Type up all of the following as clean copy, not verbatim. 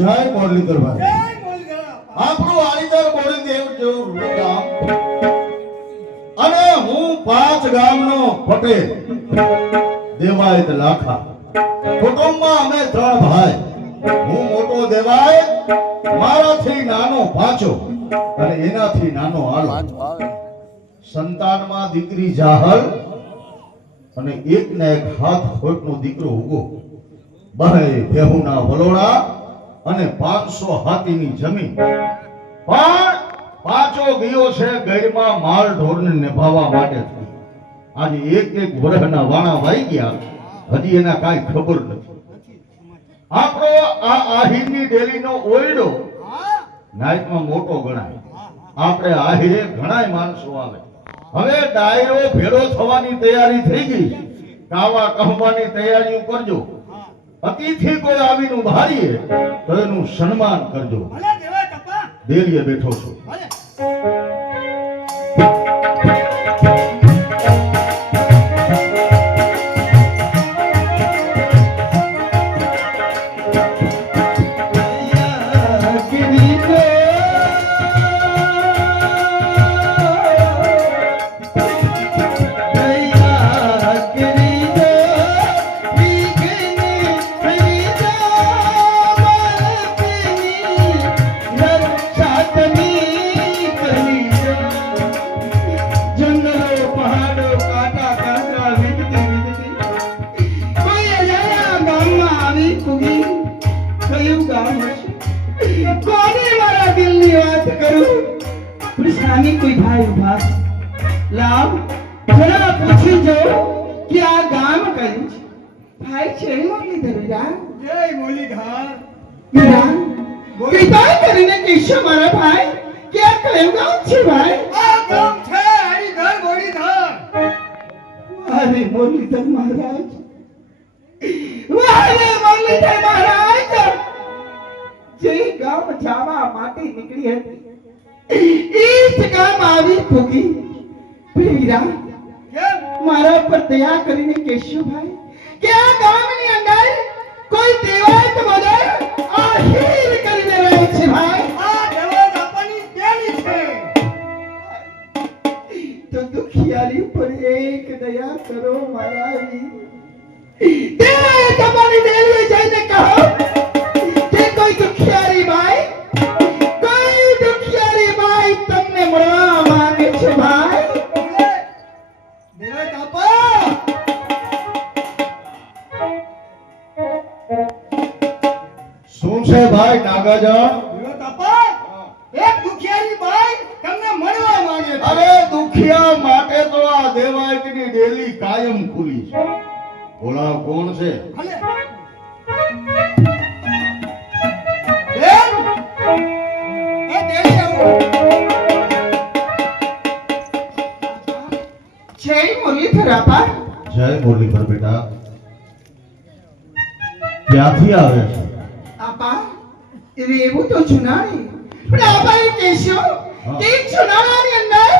જય મુરલીધર ભાઈ. જય મુરલીધર. આપણું આલીધર બોડીદેવ જેવું ગામ અને હું 5 ગામનો પટેલ દેવાયત લાખા. કુટુંબમાં અમે 3 ભાઈ. હું મોટો દેવાયત, મારાથી નાનો પાંચો અને એનાથી નાનો આલો. સંતાનમાં દીકરી જાહલ અને એક ને એક હાથ ખોટનો દીકરો ઉગો. બહે ભેહુના વલોડા અને 500 હાથીની જમીન. પણ પાછો ગયો છે ગૈરમાં માલ ઢોરને નિભાવવા માટે. આજે એક વર્ષના વાણા વાઈ ગયા, હજી એના કાંઈ ખબર નથી. આપણો આ આહીરની ડેલીનો ઓયડો નાઈટમાં મોટો ગણાય. આપણે આહીરે ઘણાય માણસો આવે. હવે ડાયરો ભેળો થવાની તૈયારી થઈ ગઈ. કાવા કહવાની તૈયારીઓ કરજો. અતિથિ કોઈ આવીને ઉભારીએ તો એનું સન્માન કરજો. ભલે દેવા તપા. દેરીએ બેઠો છું. ભલે. कोई भाई उभा लाव जरा पूछी जो कि आ गाम कहीं भाई છે મુરલીધર રા જય મુરલીધર. રા કીધા કરીને કેશો મારા ભાઈ કે આ કયું ગામ છે ભાઈ? આ ગામ છે હરિધર મુરલીધર. અરે મુરલીધર મહારાજ, વારે મુરલીધર મહારાજ, જે ગામ જાવા માટે નીકળી હતી ઈજ ગામ આવી ભૂગી. વીરા કેમ? મારા પર દયા કરીને કહેશો ભાઈ કે આ ગામની અંદર કોઈ દેવાયત મદર આહીર કરીને રહે છે ભાઈ. આ દેવા તપાની ડેલી છે. તો દુખિયારી પર એક દયા કરો મારા વીર. દેવાયત તમારી ડેલીએ જઈને કહો કે કોઈ દુખિયારી ભાઈ તમને મળવા માંગે છે ભાઈ. દેવા તપા. શું છે ભાઈ નાગાજણ? દેવા તપા. એક દુખિયારી બાઈ તમને મળવા માંગે છે. અરે દુખિયા માટે તો આ દેવાયતની ડેલી કાયમ ખુલી છે. બોલાવ કોણ છે? ભલે. બેન, એ ડેલી આવો. જય મુરલીધર આપા. જય મુરલીધર બેટા. ક્યાંથી આવે છે? આપા એવું તો જુનાણી, પણ આપા એ કહેશો કે જુનાણાની અંદર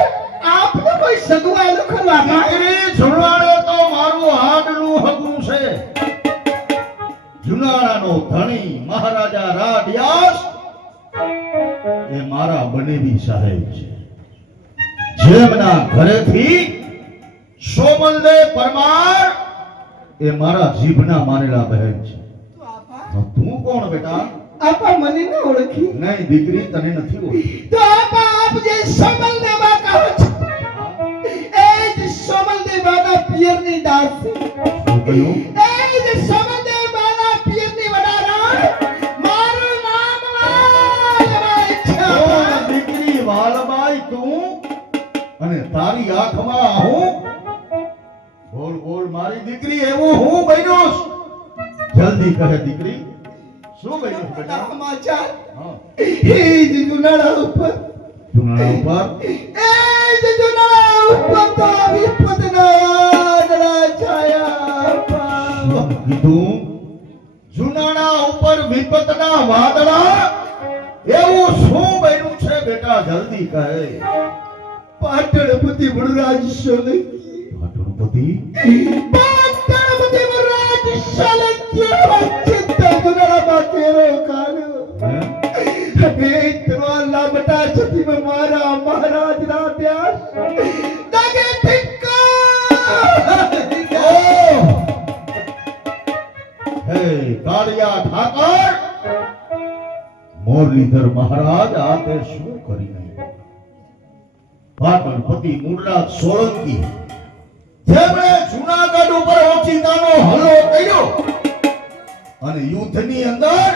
આપનું કોઈ સગવાલો ખરું આપા? દીકરી જુનાળે તો મારું હાડનું હગું છે. જુનાળાનો ધણી મહારાજા રાડિયાસ એ મારા બનેવી સાહેબ છે. જેમના ઘરેથી સોમલદેવ પરમાર એ મારા જીભના માનેલા બહેન છે. તો આપા તો તું કોણ બેટા? આપા મને ન ઓળખી? નહીં દીકરી, તને નથી ઓળખી. તો આપા આપ જે સોમલદેવા કહો છો એ જ સોમલદેવાના પિયરની દાસી. શું કહ્યું? એ જ સોમલદેવાના પિયરની વડારાણ. મારું નામ વાલબાઈ છે. ઓ દીકરી વાલબાઈ તું અને તારી આંખમાં હું? બોલ બોલ મારી દીકરી, એવું હું બન્યો છું? જલ્દી કહે દીકરી, શું બન્યું છે બેટા? સમાચાર હા, એ જ જુનાળા ઉપર જુનાળા ઉપર એ જ જુનાળા ઉપર તો વિપતના વાદળા છાયા પાવ. કીધું જુનાળા ઉપર વિપતના વાદળા, એવું શું બન્યું છે બેટા? જલ્દી કહે. પાટણપતિ વડરાજ સોલંકી, પાટણપતિ પાટણપતિ વડરાજ સોલંકી વચ્ચે જુનાળામાં કેરો કાઢ્યો. કાળિયા ઠાકર મુરલીધર મહારાજ આ તે શું કરી નાખ્યું? પાટણપતિ મૂળરાજ સોલંકી જેમણે જૂનાગઢ ઉપર ઓચિતાનો હલ્લો કર્યો અને યુદ્ધની અંદર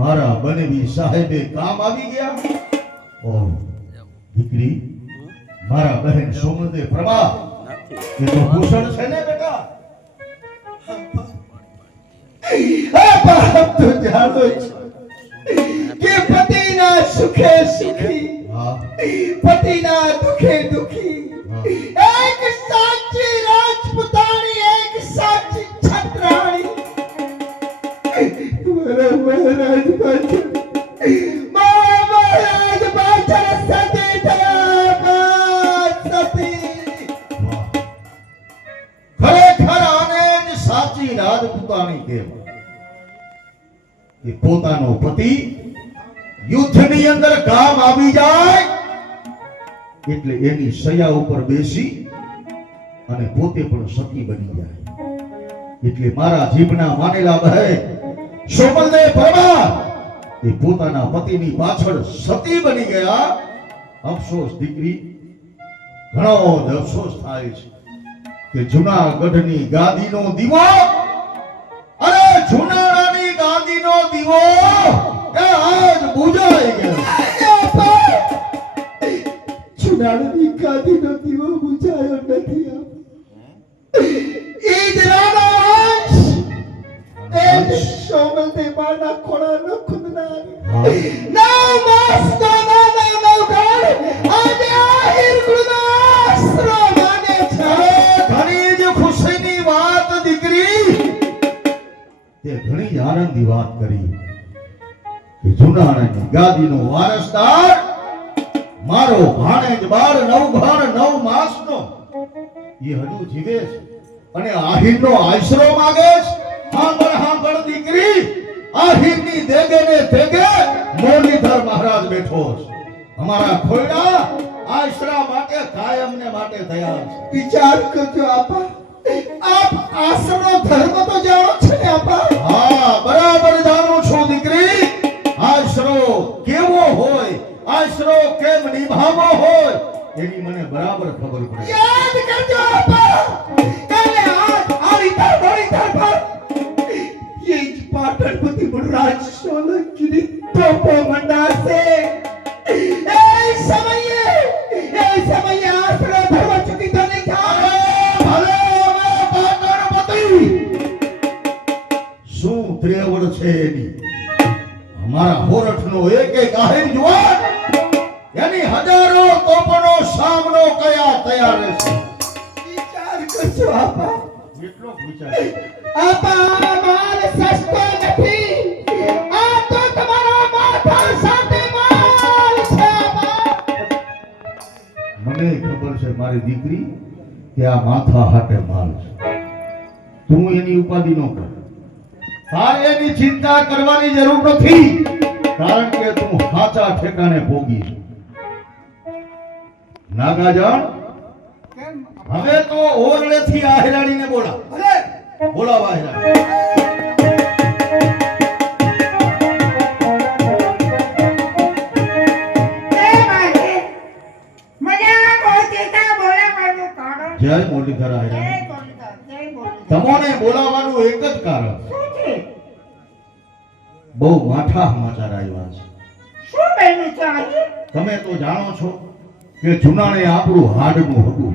મારા બનેવી સાહેબે કામ આવી ગયા. ઓહ દીકરી, મારા બહેન સોમદે પ્રભા એ તો ભૂષણ છે ને બેટા. આપા આપ તો જાણો છો કે પતિના સુખે સુખી, હા પતિના દુખે દુખી, એક સાચી રાજપૂતાણી, એક સાચી છત્રાણી. મહારાજ પાછળ સતી થયા, સતી. ખરેખર આને જ સાચી રાજપૂતાણી કહેવાય કે પોતાનો પતિ યુદ્ધની અંદર કામ આવી જાય એટલે એની સયા ઉપર બેસી અને પોતે પણ સતી બની જાય. એટલે મારા જીભના માનેલા બહેન સોમલદેવ પરમાર એ પોતાના પતિની પાછળ સતી બની ગયા. અફસોસ દીકરી, ઘણો જ અફસોસ થાય છે કે જૂનાગઢની ગાદીનો દીવો અને જૂનાગઢની ગાદીનો દીવો એ આજ બુઝાઈ ગયો. જૂનાગઢની ગાદીનો દીવો બુઝાયો નથી. ઈદ રામાવંશ એ સોમલદેવ બાના ખોળાનો ખુદનાર નવ માસનો નાનો નવઘર આજે આહિર કુળનો આશરો માને છે. ઘણી જ ખુશીની વાત દીકરી, તે ઘણી જ આનંદની વાત કરી કે જૂનાગઢની ગાદીનો વારસદાર મારો ભાણેજ બાળ નવઘર 9 માસનો એ હજુ જીવે છે અને આહિરનો આશરો માંગે છે. હાંભળ દીકરી, આહિરની દેગે ને દેગે મુરલીધર મહારાજ બેઠો છે. અમારા ખોયડા આશરા માટે કાયમ ને માટે તૈયાર છે. વિચાર કરજો આપા, આપ આશરો ધર્મ તો જાણો છો ને આપા? હા, બરાબર જાણું છું દીકરી. આશરો કેવો હોય, આશરો કેમ નિભાવવો હોય એની મને બરાબર ખબર પડે. યાદ કરજો આપા, કાલે આવી ધરતી પર ये पाटणपति मुराज सोलंकी तोपो मंडासे ए समये आसरा धर्म चुकी तो नहीं था. ભલે હવે પાટણપતિ શું ત્રેવડ છે એની? અમારા હોરઠનો એક આહિર જુવાન એની હજારો તોપનો સામનો કયા તૈયાર રહેશે. विचार करजो आपा, એટલો વિચાર. आपा माल सस्तो नहीं, आ तो तुम्हारा माथा साथे माल છે आपा. મને ખબર છે મારી દીકરી કે આ માથા હાટે માલ છે. તું એની ઉપાધિ ન કર. તારે એની ચિંતા કરવાની જરૂર નથી, કારણ કે તું સાચા ઠેકાણે ભોગી છે. નાગાજણ, હવે તો ઓરડેથી આહિરાણીને બોલા. ભલે બોલાવા આહિરાણી. જય મુરલીધર આહિરાણી. તમોને બોલાવવાનું એક જ કારણ, બહુ માઠા સમાચાર આવ્યા છે. તમે તો જાણો છો કે જુનાણે આપણું હાડનું હતું.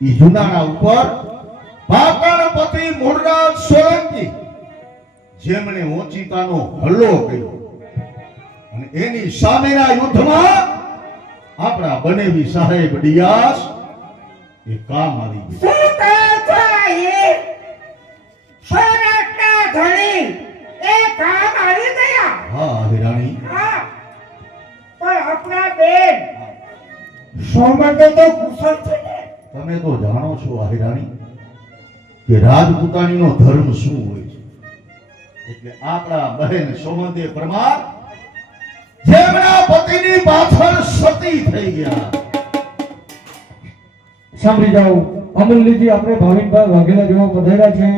ઈ જુનાણા ઉપર પાટણપતિ મૂળરાજ સોલંકી જેમણે ઓચિતાનો હલ્લો કર્યો અને એની સામેના યુદ્ધમાં આપણા બનેવી સાહેબ ડિયાસ એ કામ આવી ગયા. હા આહિરાણી, તમે તો જાણો છો આહિરાણી કે રાજપૂતાણીનો ધર્મ શું હોય છે. એટલે આપણા બહેન સોમંદે પરમાર જેમના પતિની પાછળ સતી થઈ ગયા. સાંભળી જાઓ, અમૂલ્યજી આપણે ભાવિનભાઈ વાઘેલા જેવા પધાર્યા છે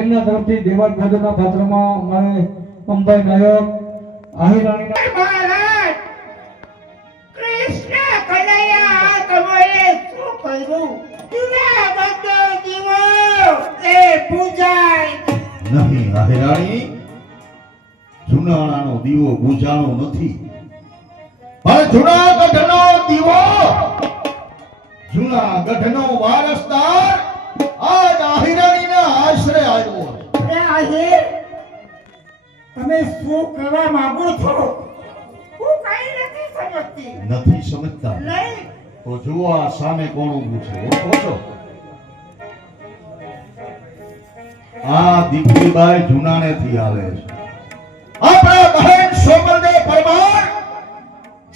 એમના તરફથી દેવાન ખાતરના પાત્રમાં મારે અંબાઈ નાયક આહિરાણીના મહારાજ કૃષ્ણ કનૈયા તમારે શું કર્યું જૂના બધો દીવો એ પૂજાય નહીં આહિરાણી, જુનાણાનો દીવો બુજાણો નથી, પણ જુનાગઢનો દીવો, જુનાગઢનો વારસદાર આજ આહિરાણીના આશરે આવ્યો છે. અરે આહિર તમે શું કહેવા માંગો છો હું કઈ નથી સમજતી નથી સમજતા નહીં તો જુઓ આ સામે કોણ ઊભું છે, ઓળખો છો? આ દીકરીબાઈ જુનાણેથી આવે છે. આપણા બહેન સોમલદેવ પરમાર,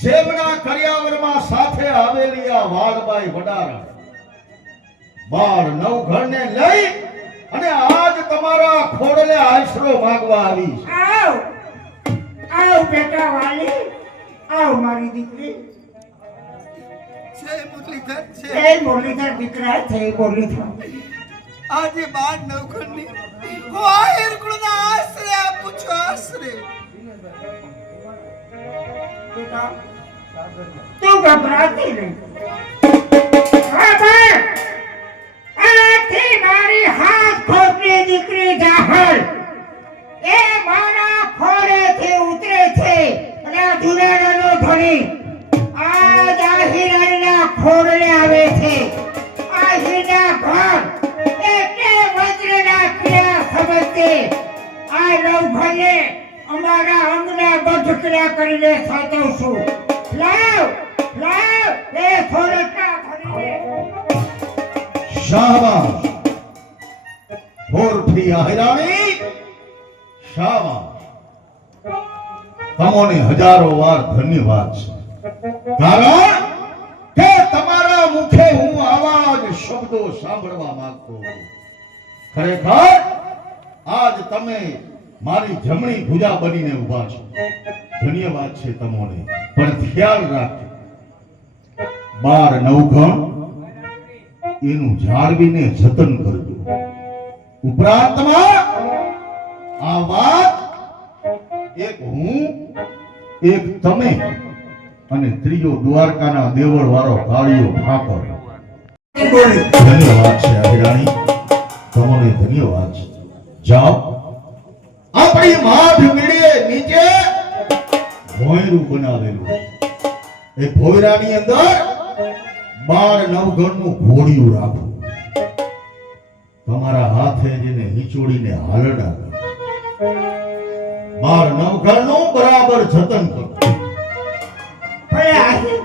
જેમના કરિયાવરમાં સાથે આવેલી આ વાળબાઈ વડારા બાળ નવઘરને લઈ અને આજ તમારા ખોડલે આશરો માંગવા આવી છે. આવ આવ બેટા વાલી આવ મારી દીકરી જય મુરલીધર છે. એ મુરલીધર દીકરા છે મુરલીધર આજે 12 નવખંડની હું આ હિરકુળના આશરે આપું છું, આશરે. બેટા તું ગભરાતી નહીં. ખબર આથી મારી હાથ ખોટની દીકરી જાહર એ મારા ખોળેથી ઉતરે છે અને આ જુનાણાનો ધણી આજ આહિરાણીના ખોળે આવે છે. આહિરના ઘર એટલે વજ્રના ક્રિયા સમજે આ નવઘરને અમારા અંગના ગઢકડા કરીને સાચવશું. લાવ લાવ એ થોડકા ધણીને શાબાશ, ફોરથી આહિરાણી, શાબાશ. તમને હજારો વાર ધન્યવાદ છે, કારણ કે તમારા મુખે હું આવા જ શબ્દો સાંભળવા માંગતો હતો. ખરેખર આજ તમે મારી જમણી ભુજા બનીને ઊભા છો. ધન્યવાદ છે તમને, પણ ખ્યાલ રાખજો 12 નવઘણ એનું જાળવીને જતન કરજો. ઉપરાંતમાં આ વાત એક હું, એક તમે અને ત્રીજો દ્વારકાના દેવળ વાળો કાળિયો ઠાકોર. ધન્યવાદ છે આહિરાણી, તમને ધન્યવાદ છે. જાઓ, આપણી માથ મીડીએ નીચે ભોયરું બનાવેલું છે. એ ભોયરાની અંદર 12 નવઘણનું ઘોડિયું રાખો. તમારા હાથે જેને હિંચોડીને હાલડા કરો. 12 નવઘણનું બરાબર જતન કરો. ભલે આહિર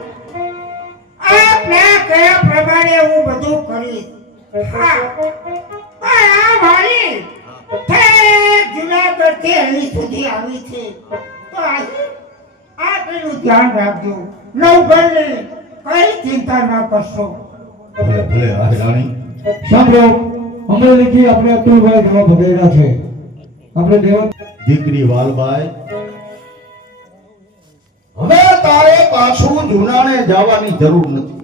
આપના કયા પ્રમાણે હું બધું કરીશ. હા પણ આ વાલી ઠેક જુનાગઢથી અહીં સુધી આવી છે તો આહિર આટલું ધ્યાન રાખજો. નવઘરને કઈ ચિંતા ન કરશો. ભલે ભલે આહિરાણી. સાંભળો, અમરેલીથી આપણે અતુલભાઈ જવા પધાર્યા છે. આપણે દેવાન દીકરી વાલબાઈ, હવે તારે પાછું જુનાણે જવાની જરૂર નથી,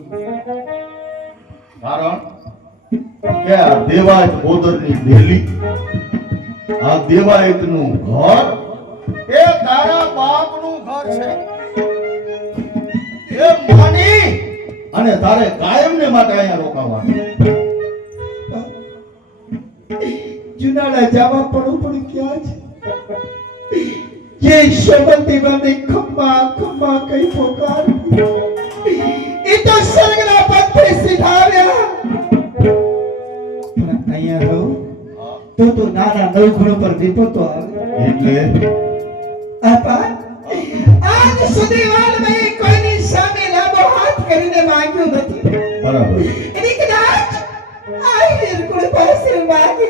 કારણ કે આ દેવાયત બોદરની ડેલી, આ દેવાયતનું ઘર એ તારા બાપનું ઘર છે. એ માની અને તારે કાયમને માટે અહીંયા રોકાવાનું. જુનાળા જવા પણ ક્યાં છે? જે શોભતી મને ખમ્મા ખમ્મા કઈ પોકારી એ તો સ્વર્ગના પથે સીધાવ્યા. પણ અહીંયા રહું તો નાના નવઘણો પર વિપતો આવે. એટલે આપા આજ સુધી વાલમાં કોઈની સામે લાંબો હાથ કરીને માંગ્યો નથી. બરાબર. એની કદાચ આ હિરકુળ પાસે માંગે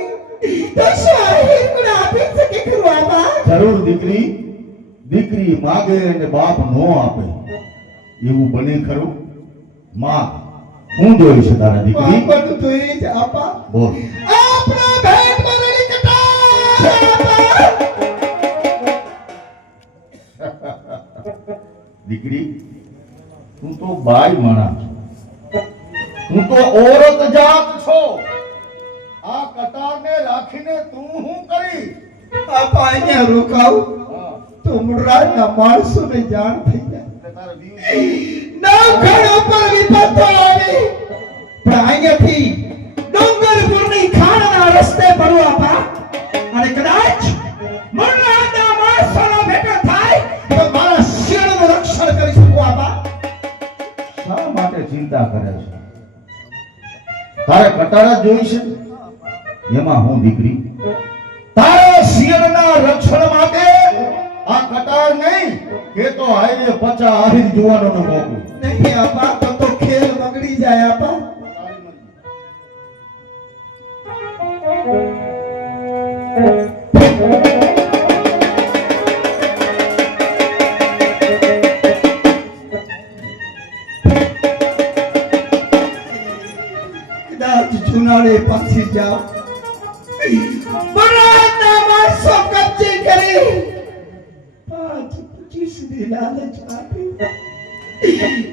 તો શું આ હિરકુળ આપી શકે ખરું આપા? જરૂર દીકરી, દીકરી માગે અને બાપ નો આપે એવું બને ખરું? માં હું જોઈશ તારા દીકરી. બાપનું તો એ જ આપા. બોલ. આપણા ભેટ બનેલી કટાર દીકરી, તું તો બાઈ માણા છો, તું તો ઓરત જાત છો. આ કટારને રાખીને તું શું કરી? આપા અહીંયા રોકાવ હા, તો મુરાદના માણસોને જાણ થઈ જાય. એટલે તારે બીજું નવખંડ ઉપર વિપતો આવી પણ અહીંયાથી ડુંગરપુરની ખાણના રસ્તે પડું આપા અને કદાચ મુરાદના માણસોનો ભેટો થાય તો મારા શિરનું રક્ષણ કરી શકું આપા. શા માટે ચિંતા કરે છે? તારે કટાર જ જોઈ છે? એમાં હું દીકરી તારા શિયરના રક્ષણ માટે આ કટાર નહીં કે તો હાઈવે 50 આહિર જોવાનો મોકું. નહીં આપા તો ખેલ બગડી જાય આપા. કદાચ જુનાળે પાછી જાઓ બરાતના માણસો કબજે કરી 5-25 ની લાલચ આપી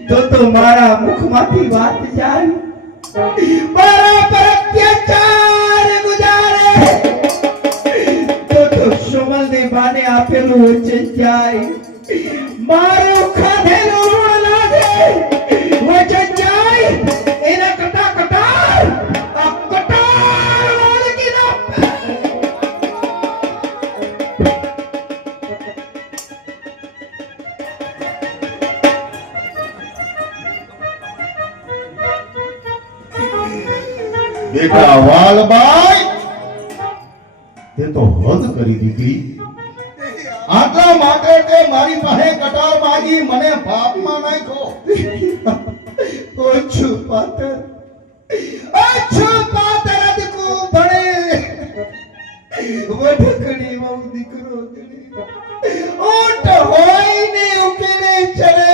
તો મારા મુખમાંથી વાત જાય મારા પર અત્યાચાર ગુજારે તો સુમલની બાને આપેલું વચન જાય મારું ખાધેલું ઋણ લાગે વચન જાય એના કટા કટાર આ કટાર વાળકી ના બેટા વાલબાઈ તે તો હદ કરી દીકરી. આટલા માટે તે મારી પાસે કટાર માંગી મને પાપમાં નાખ્યો. ઓછું પાતર અદકુ ભણે વઢકડી વહુ દીકરો ગણી ઊંટ હોય ને ઉકેલે ચડે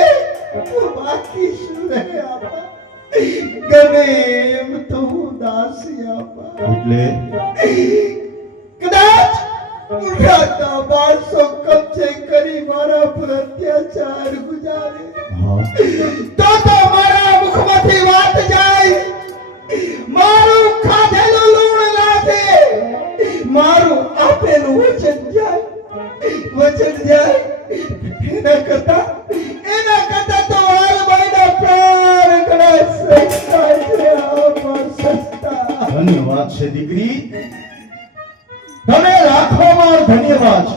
બાકી શું રહે આપા ગમે એમ તો હું દાસી આપા. એટલે કદાચ મુરાદના માણસો કબજે કરી મારા પર અત્યાચાર ગુજારે હા, તો મારા મુખમાંથી વાત જાય મારું ખાધેલું લૂણ લાગે મારું આપેલું વચન જાય એના કરતા તો વાલબાઈના પ્રાણ ઘણા સસ્તા છે આપા સસ્તા. ધન્યવાદ છે દીકરી, તને લાખોમાં ધન્યવાદ છે.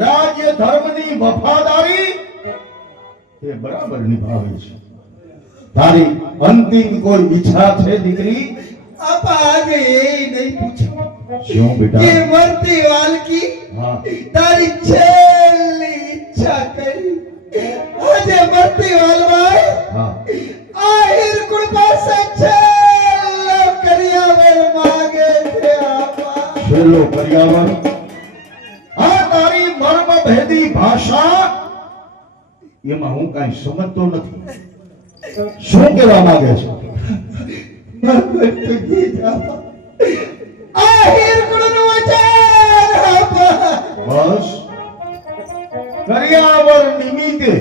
રાજ્ય ધર્મની વફાદારી એ બરાબર નિભાવે છે. તારી અંતિમ કોઈ ઈચ્છા છે દીકરી? આપા આજે એ નહીં પૂછો શું બેટા? કે મરતી વાલકી હા, તારી છેલ્લી ઈચ્છા કઈ આજે મરતી વાલબાઈ હા, આ હિરકુળ પાસે છેલ્લો કરિયાવર માંગે છે આપા. છેલ્લો કરિયાવર. આ તારી મર્મ ભેદી ભાષા એમાં હું કાંઈ સમજતો નથી. શું કહેવા માંગે છે? ભગવાન તુજી જ આપા. આ હિરકુળનું વચન આપા. બસ કરિયાવર નિમિત્તે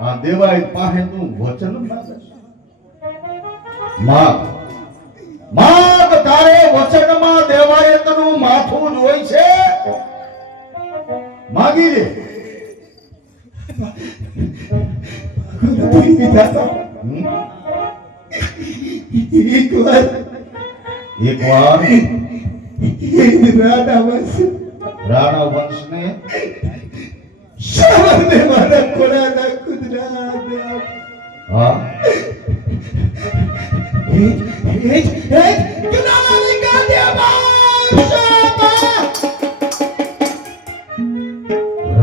આ દેવાય પાસે તું વચન માંગે છે? માગ તારે વચનમાં દેવાયતનું માથું જ હોય છે. માગી લે. તુજી જ આપા. હમ? એકવાર એકવાર રાણા રાણા વંશ વંશને શાવરને મારા ખોળાના કૂતરા આપ્યા. હા, કિનારાની ગાદી બાદશાહ.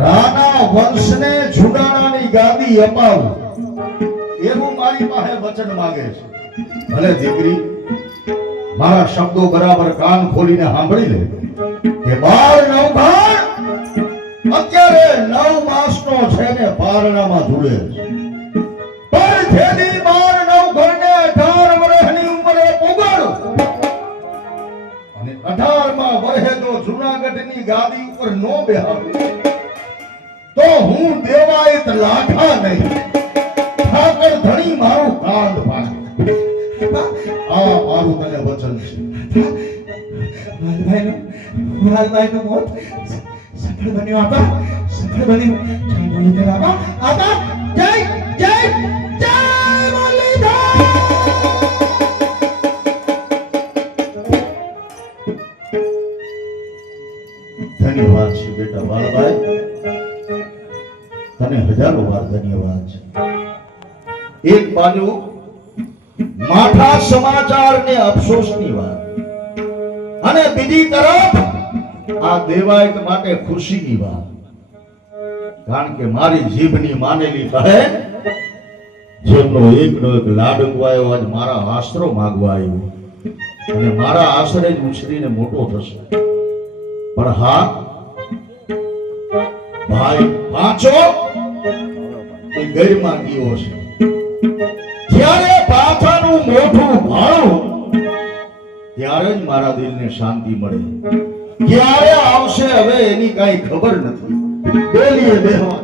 રાણા વંશને ઝુડાણાની ગાદી અપાવું એવું મારી પાસે વચન માંગે છે. ભલે દીકરી, મારા શબ્દો બરાબર કાન ખોલીને સાંભળી લે કે 12 નવઘણ અત્યારે 9 માસનો છે ને પારણામાં ઝૂલે છે. પણ જેની 12 નવઘણને 18 વર્ષની ઉંમરે પુગાડો અને 18મા વર્ષે જો જૂનાગઢની ગાદી ઉપર નો બેહાડું તો હું દેવાયત લાઠા નહીં ઠાકર ધણી મારું કાંડ વાલભાઈને વચન છે. વાલભાઈનું મોત સફળ બન્યું આપા, સફળ બન્યું. જય મુરલીધર આપા, આપા જય જય જય મુરલીધર. ધન્યવાદ છે બેટા વાલભાઈ, તને હજારો વાર ધન્યવાદ છે. એક બાજુ માઠા સમાચાર ને અફસોસની વાત, અને બીજી તરફ આ દેવાયત માટે ખુશીની વાત. કારણ કે મારી જીભની માનેલી કહે, જેમનો એકનો એક લાડકો આવ્યો આજ મારા આશરો માંગવા આવ્યો, અને મારા આશરે જ ઉછરીને મોટો થશે. પણ હા ભાઈ પાછો એ ગઈરમાં ગયો છે. જ્યારે પાછાનું મોઢું ભાળું ત્યારે જ મારા દિલને શાંતિ મળે. ક્યારે આવશે હવે એની કઈ ખબર નથી. ડેલીએ બેહવા